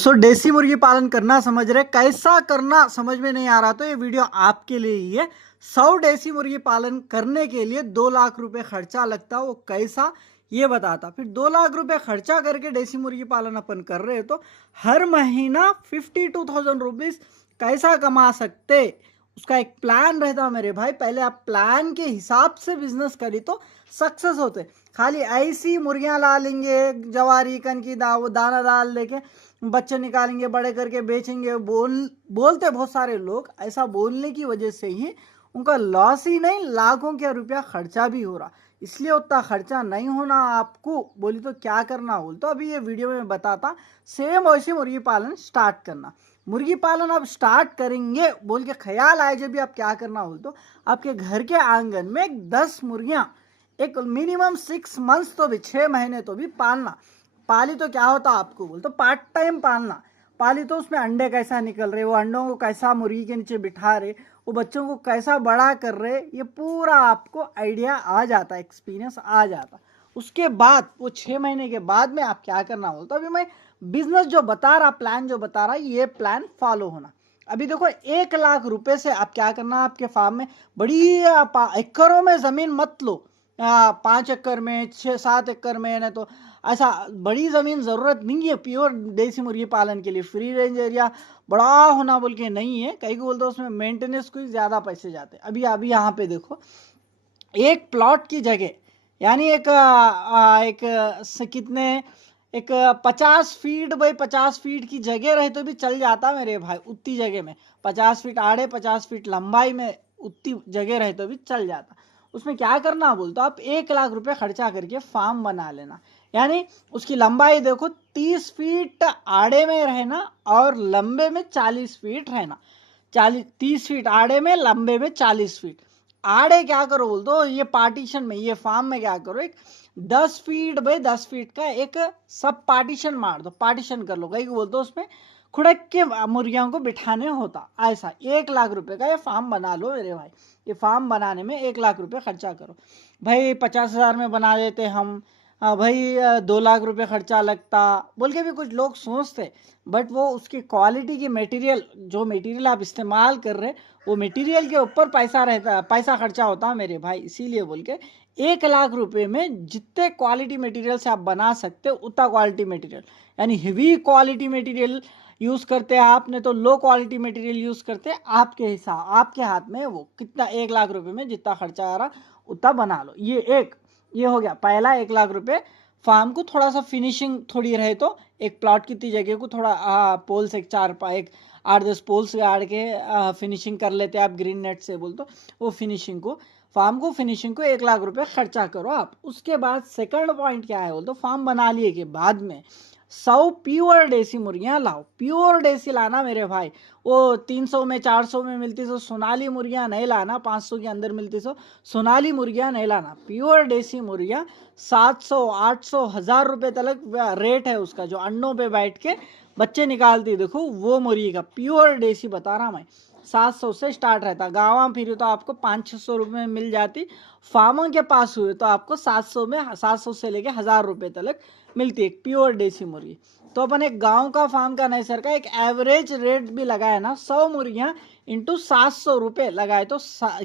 देसी मुर्गी पालन करना समझ रहे, कैसा करना समझ में नहीं आ रहा तो ये वीडियो आपके लिए ही है। 100 देसी मुर्गी पालन करने के लिए 2 लाख रुपए खर्चा लगता, वो कैसा ये बताता। फिर 2 लाख रुपए खर्चा करके देसी मुर्गी पालन अपन कर रहे हैं तो हर महीना 52,000 रुपीज कैसा कमा सकते, उसका एक प्लान रहता मेरे भाई। पहले आप प्लान के हिसाब से बिजनेस करी तो सक्सेस होते। खाली ऐसी मुर्गियां ला लेंगे, जवारी कन की दाना डाल देके बच्चे निकालेंगे, बड़े करके बेचेंगे, बोलते बहुत सारे लोग। ऐसा बोलने की वजह से ही उनका लॉस ही नहीं, लाखों के रुपया खर्चा भी हो रहा। इसलिए उतना खर्चा नहीं होना आपको बोली तो क्या करना बोल तो अभी ये वीडियो में बताता। सेम वैसे मुर्गी पालन स्टार्ट करना। मुर्गी पालन आप स्टार्ट करेंगे बोल के ख्याल आए जब भी आप क्या करना बोल तो आपके घर के आंगन में 10 मुर्गियां एक मिनिमम 6 मंथ्स तो भी 6 महीने तो भी पालना। पाली तो क्या होता आपको बोल तो पार्ट टाइम पालना। पाली तो उसमें अंडे कैसा निकल रहे, वो अंडों को कैसा मुर्गी के नीचे बिठा रहे, वो बच्चों को कैसा बड़ा कर रहे, ये पूरा आपको आइडिया आ जाता, एक्सपीरियंस आ जाता। उसके बाद वो 6 महीने के बाद में आप क्या करना बोलते। अभी मैं बिजनेस जो बता रहा, प्लान जो बता रहा, ये प्लान फॉलो होना। अभी देखो 1 लाख रुपए से आप क्या करना, आपके फार्म में बड़ी एकड़ों में जमीन मत लो। 5 एकड़ में, 6-7 एकड़ में, नहीं तो ऐसा बड़ी ज़मीन ज़रूरत नहीं है प्योर देसी मुर्गी पालन के लिए। फ्री रेंज एरिया बड़ा होना बोल के नहीं है, कहीं को बोलते उसमें मेंटेनेंस को ज़्यादा पैसे जाते। अभी यहाँ पे देखो एक प्लॉट की जगह, यानी कितने, एक 50 फीट बाई 50 फीट की जगह रहे तो भी चल जाता मेरे भाई। उतनी जगह में 50 फीट आड़े, 50 फीट लंबाई में उतनी जगह रहे तो भी चल जाता। उसमें क्या करना बोलते आप 1 लाख रुपए खर्चा करके फार्म बना लेना। यानी उसकी लंबाई देखो 30 फीट आड़े में रहना और लंबे में 40 फीट रहना। 30 फीट आड़े में, लंबे में 40 फीट। आड़े क्या करो बोल दो, ये पार्टीशन में, ये फार्म में क्या करो, एक 10 फीट बाई 10 फीट का एक सब पार्टीशन मार दो, पार्टीशन कर लो। कहीं बोल दो उसमें खुड़क के मुर्गियों को बिठाने होता। ऐसा 1 लाख रुपए का ये फार्म बना लो मेरे भाई। ये फार्म बनाने में 1 लाख रुपए खर्चा करो भाई। 50,000 में बना देते हम, भाई 2 लाख रुपए खर्चा लगता बोल के भी कुछ लोग सोचते। बट वो उसकी क्वालिटी की मटेरियल, जो मटेरियल आप इस्तेमाल कर रहे वो मटेरियल के ऊपर पैसा रहता, पैसा खर्चा होता मेरे भाई। इसीलिए बोल के 1 लाख रुपए में जितने क्वालिटी मटेरियल से आप बना सकते हो उतना क्वालिटी मटेरियल, यानी हेवी क्वालिटी मटेरियल यूज़ करते हैं आपने तो लो क्वालिटी मटेरियल यूज़ करते हैं। आपके हिसाब, आपके हाथ में वो कितना 1 लाख रुपए में जितना खर्चा आ रहा उतना बना लो। ये हो गया पहला 1 लाख रुपए। फार्म को थोड़ा सा फिनिशिंग थोड़ी रहे तो एक प्लॉट की जगह को थोड़ा पोल्स एक 8-10 पोल्स गाड़ के फिनिशिंग कर लेते हैं आप ग्रीन नेट से बोल तो वो फिनिशिंग को, फार्म को फिनिशिंग को 1 लाख रुपए खर्चा करो आप। उसके बाद सेकंड पॉइंट क्या है बोल तो फार्म बना लिए के बाद में 100 प्योर देसी मुर्गियां लाओ। प्योर देसी लाना मेरे भाई। वो 300 में 400 में मिलती सो सोनाली मुर्गियां नहीं लाना, 500 के अंदर मिलती सो सोनाली मुर्गियां नहीं लाना। प्योर देसी मुर्गियां 700, 800, 1000 रुपये तक रेट है उसका, जो अंडों पे बैठ के बच्चे निकालती। देखो वो मुर्गी का प्योर देसी बता रहा मैं, 700 से स्टार्ट रहता। गाँव फिर तो आपको 500-600 रुपये में मिल जाती। फार्मों के पास हुए तो आपको 700 से लेके 1000 रुपये तक मिलती है एक प्योर देसी मुर्गी। तो अपन एक गांव का फार्म का नहीं सर का एक एवरेज रेट भी लगाए ना, 100 मुर्गियां इंटू 700 रुपये लगाए तो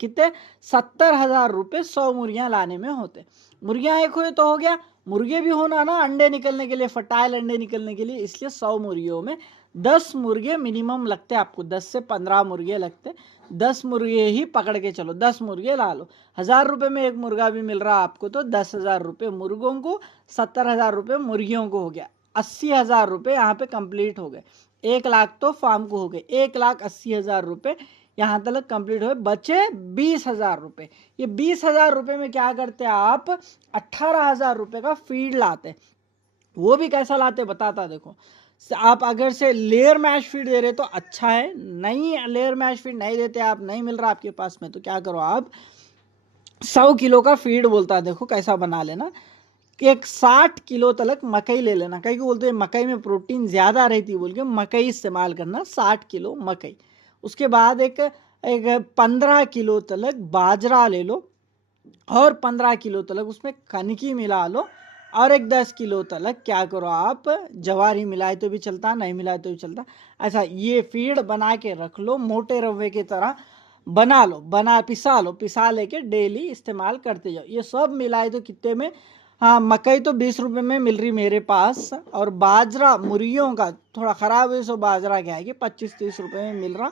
कितने 70,000 रुपये 100 मुर्गियां लाने में होते। मुर्गियां एक हुए तो हो गया, मुर्गे भी होना ना अंडे निकलने के लिए, फर्टाइल अंडे निकलने के लिए। इसलिए 100 मुर्गियों में 10 मुर्गे मिनिमम लगते आपको, 10 से 15 मुर्गे लगते। 10 मुर्गे ही पकड़ के चलो, 10 मुर्गे ला लो। 1000 रुपये में एक मुर्गा भी मिल रहा आपको तो 10,000 रुपये मुर्गों को, 70,000 रुपये मुर्गियों को हो गया। 80,000 रुपये यहाँ पे कंप्लीट हो गए। 1 लाख तो फार्म को हो गए, 1,80,000 रुपये यहाँ तक कंप्लीट हुए। बचे 20,000 रुपये। ये 20,000 रुपये में क्या करते आप, 18,000 रुपये का फीड लाते। वो भी कैसा लाते बताता देखो। आप अगर से लेयर मैश फीड दे रहे तो अच्छा है, नहीं लेयर मैश फीड नहीं देते आप, नहीं मिल रहा आपके पास में, तो क्या करो आप 100 किलो का फीड बोलता है देखो कैसा बना लेना। एक 60 किलो तक मकई ले लेना। कहीं को बोलते हैं मकई में प्रोटीन ज़्यादा रहती है बोल के मकई इस्तेमाल करना, 60 किलो मकई। उसके बाद एक 15 किलो तक बाजरा ले लो और 15 किलो तक उसमें कनकी मिला लो और एक 10 किलो तलक क्या करो आप, जवार ही मिलाए तो भी चलता, नहीं मिलाए तो भी चलता। ऐसा ये फीड बना के रख लो, मोटे रवे की तरह बना लो, पिसा लो, पिसा लेके डेली इस्तेमाल करते जाओ। ये सब मिलाए तो कितने में, हाँ मकई तो 20 रुपये में मिल रही मेरे पास, और बाजरा मुर्गियों का थोड़ा ख़राब है, सो बाजरा क्या है कि 25-30 रुपये में मिल रहा,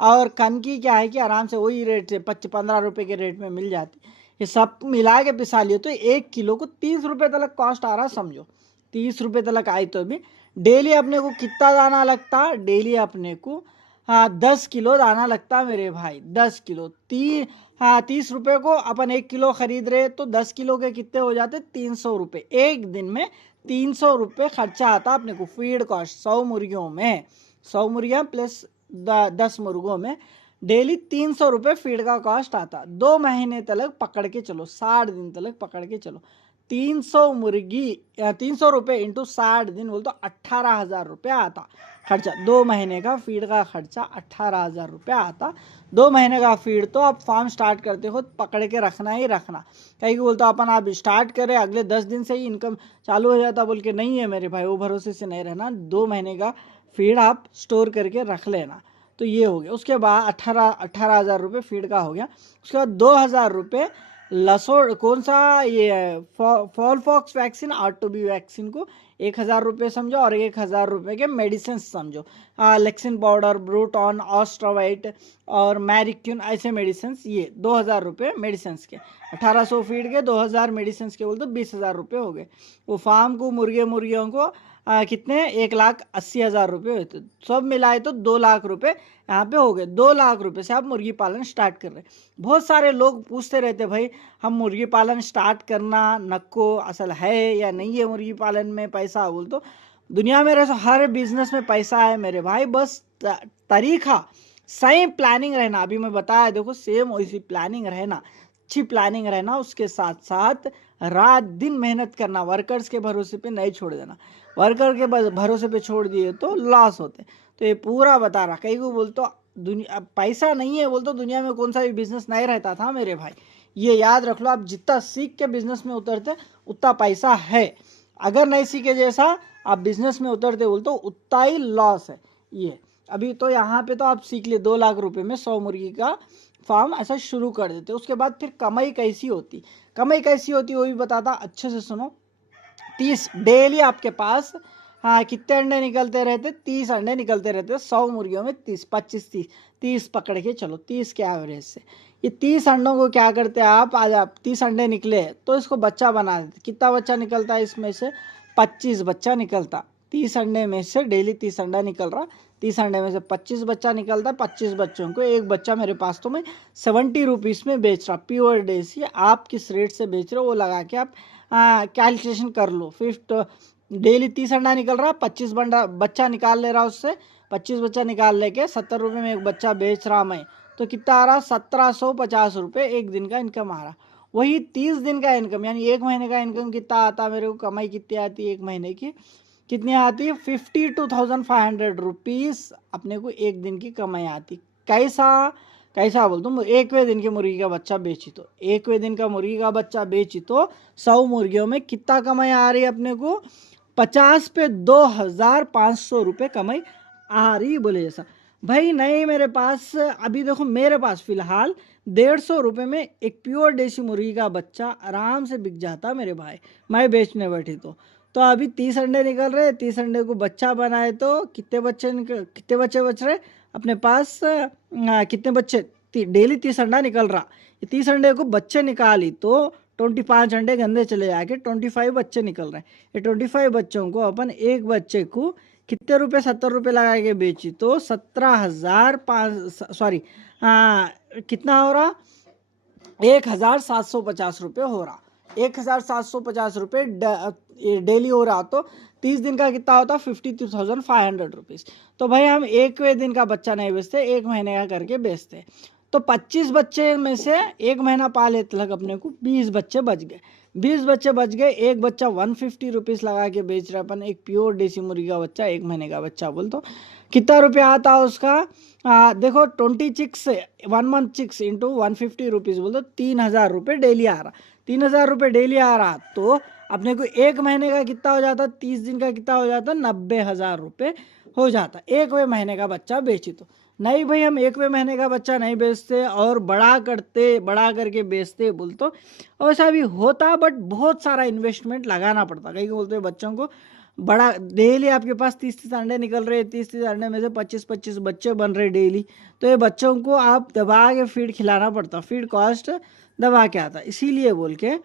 और कनकी क्या है कि आराम से वही रेट से 15 रुपये के रेट में मिल जाती। ये सब मिला के पिसा लियो तो 1 किलो को 30 रुपये तक कॉस्ट आ रहा, समझो 30 रुपये तक आई तो भी। डेली अपने को कितना दाना लगता, डेली अपने को 10 किलो दाना लगता मेरे भाई, 10 किलो 30 रुपये को अपन 1 किलो खरीद रहे तो 10 किलो के कितने हो जाते, 300 रुपये। एक दिन में 300 रुपये खर्चा आता अपने को फीड कॉस्ट, 100 मुर्गियों में, 100 मुर्गियाँ प्लस 10 मुर्गों में डेली 300 रुपये फीड का कॉस्ट आता। 2 महीने तक पकड़ के चलो, 60 दिन तक पकड़ के चलो, 300 मुर्गी 300 रुपये इंटू 60 दिन बोल तो 18,000 रुपये आता खर्चा। 2 महीने का फीड का खर्चा 18,000 रुपये आता। 2 महीने का फीड तो आप फार्म स्टार्ट करते हो पकड़ के रखना ही रखना। कहीं बोलता अपन आप स्टार्ट करें अगले 10 दिन से ही इनकम चालू हो जाता, बोल के नहीं है मेरे भाई, वो भरोसे से नहीं रहना। 2 महीने का फीड आप स्टोर करके रख लेना। तो ये हो गया। उसके बाद 18,000 रुपये फीड का हो गया। उसके बाद 2,000 रुपये लसोड़ कौन सा ये fall fox vaccine R2B vaccine को 1,000 रुपये समझो, और 1,000 रुपये के मेडिसिन समझो, लेक्सिन पाउडर, ब्रूटॉन, ऑस्ट्रोवाइट और मैरिक्यून, ऐसे मेडिसिन। ये 2,000 रुपये मेडिसिन के, 1800 फीड के 2,000 मेडिसिन के बोल तो 20,000 रुपये हो गए। वो फार्म को मुर्गियों को कितने 1,80,000 रुपये हुए, तो सब मिलाए तो 2 लाख रुपये यहाँ पे हो गए। 2 लाख रुपये से आप मुर्गी पालन स्टार्ट कर रहे। बहुत सारे लोग पूछते रहते भाई हम मुर्गी पालन स्टार्ट करना नको असल है या नहीं है, मुर्गी पालन में पैसा बोल तो दुनिया में रहे हर बिजनेस में पैसा है मेरे भाई, बस तरीका सही प्लानिंग रहना। अभी मैं बताया देखो सेम वैसी प्लानिंग रहना, अच्छी प्लानिंग रहना, उसके साथ साथ रात दिन मेहनत करना, वर्कर्स के भरोसे पे नहीं छोड़ देना। वर्कर के भरोसे पे छोड़ दिए तो लॉस होते। तो ये पूरा बता रहा। कहीं को बोलते दुनिया पैसा नहीं है बोलते दुनिया में कौन सा भी बिजनेस नहीं रहता था मेरे भाई, ये याद रख लो। आप जितना सीख के बिजनेस में उतरते उतना पैसा है, अगर नहीं सीखे जैसा आप बिजनेस में उतरते बोलते उतना ही लॉस है। ये अभी तो यहाँ पे तो आप सीख ले 2 लाख रुपए में 100 मुर्गी का फार्म ऐसा शुरू कर देते। उसके बाद फिर कमाई कैसी होती, कमाई कैसी होती वो भी बताता, अच्छे से सुनो। 30 डेली आपके पास कितने अंडे निकलते रहते, 30 अंडे निकलते रहते। 100 मुर्गियों में 30, 25, 30 पकड़ के चलो, 30 के एवरेज से। ये 30 अंडों को क्या करते हैं आप, आज आप 30 अंडे निकले तो इसको बच्चा बना देते। कितना बच्चा निकलता है इसमें से, 25 बच्चा निकलता। 30 अंडे में से डेली 30 अंडा निकल रहा, 30 अंडे में से 25 बच्चा निकलता। 25 बच्चों को एक बच्चा मेरे पास तो मैं 70 रुपीज़ में बेच रहा, प्योर देसी। आप किस रेट से बेच रहे हो वो लगा के आप कैलकुलेशन कर लो। फिफ्थ डेली 30 अंडा निकल रहा, 25 बच्चा निकाल ले रहा, उससे 25 बच्चा निकाल लेके 70 रुपये में एक बच्चा बेच रहा मैं, तो कितना आ रहा, 1750 रुपये एक दिन का इनकम आ रहा। वही 30 दिन का इनकम यानी 1 महीने का इनकम कितना आता मेरे को, कमाई कितनी आती है 1 महीने की, कितनी आती है 52,500 रुपीज़ अपने को एक दिन की कमाई आती। कैसा बोल तुम, 1वें दिन की मुर्गी का बच्चा बेची तो, 1वें दिन का मुर्गी का बच्चा बेची तो 100 मुर्गियों में कितना कमाई आ रही है अपने को, 50 पे 2,500 रुपये कमाई आ रही। बोले जैसा भाई नहीं मेरे पास, अभी देखो मेरे पास फिलहाल 150 रुपये में एक प्योर देसी मुर्गी का बच्चा आराम से बिक जाता मेरे भाई, मैं बेचने बैठी तो अभी 30 अंडे निकल रहे, 30 अंडे को बच्चा बनाए तो कितने बच्चे बच रहे अपने पास, कितने बच्चे, डेली 30 अंडा निकल रहा। 30 अंडे को बच्चे निकाली तो 25 अंडे गंदे चले जाके 25 बच्चे निकल रहे हैं। ये 25 बच्चों को अपन एक बच्चे को कितने रुपए, 70 रुपये लगा के बेची तो कितना हो रहा, 1,750 रुपये हो रहा। 1,750 रुपये डेली हो रहा तो 30 दिन का कितना होता, 52,500 रुपीज़। तो भाई हम 1वें दिन का बच्चा नहीं बेचते, 1 महीने का करके बेचते। तो 25 बच्चे में से 1 महीना पाले तक अपने को 20 बच्चे बच गए। 20 बच्चे बच गए, एक बच्चा 150 रुपीज़ लगा के बेच रहे अपन, एक प्योर देसी मुर्गी का बच्चा 1 महीने का बच्चा बोल तो कितना रुपया आता उसका, देखो 20 chicks 1 month chicks into 150 rupees बोल तो 3,000 रुपये डेली आ रहा। 3,000 रुपये डेली आ रहा तो अपने को 1 महीने का कितना हो जाता, 30 दिन का कितना हो जाता, 90,000 रुपये हो जाता 1वें महीने का बच्चा बेची तो। नहीं भाई हम 1वें महीने का बच्चा नहीं बेचते और बड़ा करके बेचते बोल तो ऐसा भी होता, बट बहुत सारा इन्वेस्टमेंट लगाना पड़ता। कहीं बोलते हैं बच्चों को बड़ा, डेली आपके पास 30-30 अंडे निकल रहे, 30-30 अंडे में से 25-25 बच्चे बन रहे डेली, तो ये बच्चों को आप दबा के फीड खिलाना पड़ता, फीड कॉस्ट दबा के आता। इसीलिए बोल के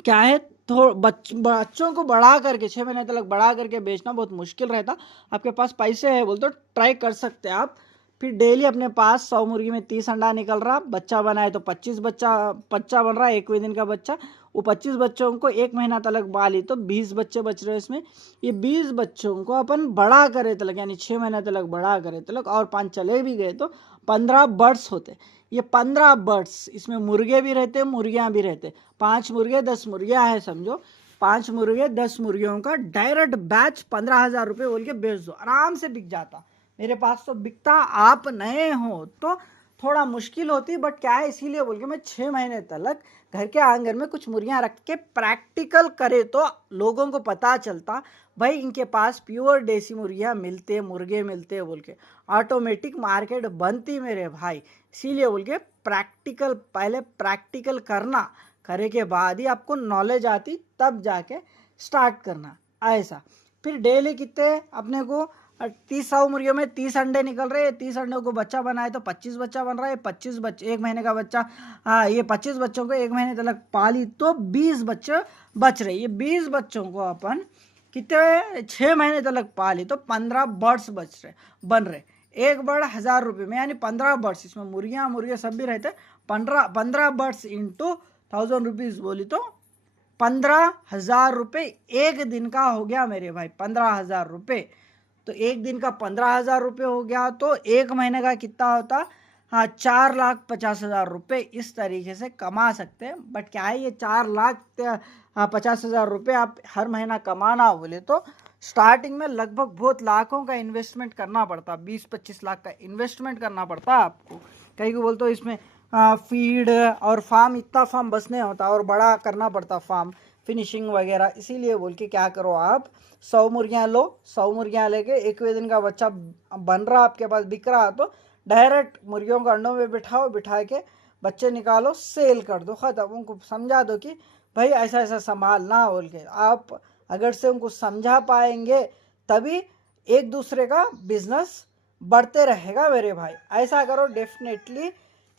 क्या है, बच्चों को बढ़ा करके 6 महीने तक बड़ा करके बेचना बहुत मुश्किल रहता। आपके पास पैसे है बोल तो ट्राई कर सकते हैं आप। फिर डेली अपने पास 100 मुर्गी में 30 अंडा निकल रहा, बच्चा बनाए तो 25 बच्चा बन रहा है 1वें दिन का बच्चा। वो 25 बच्चों को 1 महीना तक बाली तो 20 बच्चे बच रहे इसमें। ये 20 बच्चों को अपन बड़ा करे तलक, यानी 6 महीने तक बड़ा करे तलक, और 5 चले भी गए तो 15 बर्ड्स होते। ये 15 बर्ड्स, इसमें मुर्गे भी रहते, मुर्गियां भी रहते। 5 मुर्गे 10 मुर्गियां है समझो, 5 मुर्गे 10 मुर्गियों का डायरेक्ट बैच 15,000 रुपये बोल के बेच दो, आराम से बिक जाता। मेरे पास तो बिकता, आप नए हो तो थोड़ा मुश्किल होती, बट क्या है इसीलिए बोल के मैं 6 महीने तक घर के आंगन में कुछ मुर्गियां रख के प्रैक्टिकल करे तो लोगों को पता चलता भाई इनके पास प्योर देसी मुर्गियां मिलते, मुर्गे मिलते बोल के ऑटोमेटिक मार्केट बनती मेरे भाई। इसीलिए बोल के प्रैक्टिकल, पहले प्रैक्टिकल करना, करे के बाद ही आपको नॉलेज आती, तब जाके स्टार्ट करना ऐसा। फिर डेली कितने अपने को 30 मुर्गियों में 30 अंडे निकल रहे, 30 अंडों को बच्चा बनाए तो 25 बच्चा बन रहा है, 25 बच्चे 1 महीने का बच्चा, ये 25 बच्चों को 1 महीने तक पाली तो 20 बच्चे बच रहे। ये 20 बच्चों को अपन कितने 6 महीने तक पाली तो 15 बर्ड्स बन रहे। एक बर्ड 1,000 रुपये में, यानी 15 बर्ड्स, इसमें मुर्गियाँ सब भी रहते, 15 बर्ड्स इंटू 1,000 रुपीज़ बोली तो 15,000 रुपये एक दिन का हो गया मेरे भाई, 15,000 रुपये। तो एक दिन का 15,000 रुपये हो गया तो 1 महीने का कितना होता, हाँ 4,50,000 रुपये इस तरीके से कमा सकते हैं। बट क्या है, ये 4,50,000 रुपये आप हर महीना कमाना बोले तो स्टार्टिंग में लगभग बहुत लाखों का इन्वेस्टमेंट करना पड़ता, 20-25 लाख का इन्वेस्टमेंट करना पड़ता आपको। कहीं को बोलते हो इसमें फीड और फार्म, इतना फार्म बस नहीं होता और बड़ा करना पड़ता फार्म, फिनिशिंग वगैरह। इसीलिए बोल के क्या करो आप, 100 मुर्गियाँ लो, 100 मुर्गियाँ लेके 1वें दिन का बच्चा बन रहा आपके पास, बिक रहा तो डायरेक्ट मुर्गियों को अंडों में बिठा के बच्चे निकालो, सेल कर दो, ख़त्म। उनको समझा दो कि भाई ऐसा ऐसा संभालना बोल के। आप अगर से उनको समझा पाएंगे तभी एक दूसरे का बिजनेस बढ़ते रहेगा मेरे भाई। ऐसा करो, डेफिनेटली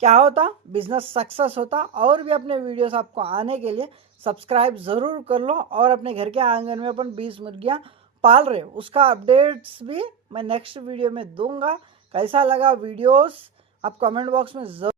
क्या होता, बिजनेस सक्सेस होता। और भी अपने वीडियोस आपको आने के लिए सब्सक्राइब ज़रूर कर लो। और अपने घर के आंगन में अपन 20 मुर्गियाँ पाल रहे हो, उसका अपडेट्स भी मैं नेक्स्ट वीडियो में दूंगा। कैसा लगा वीडियोस आप कमेंट बॉक्स में ज़रूर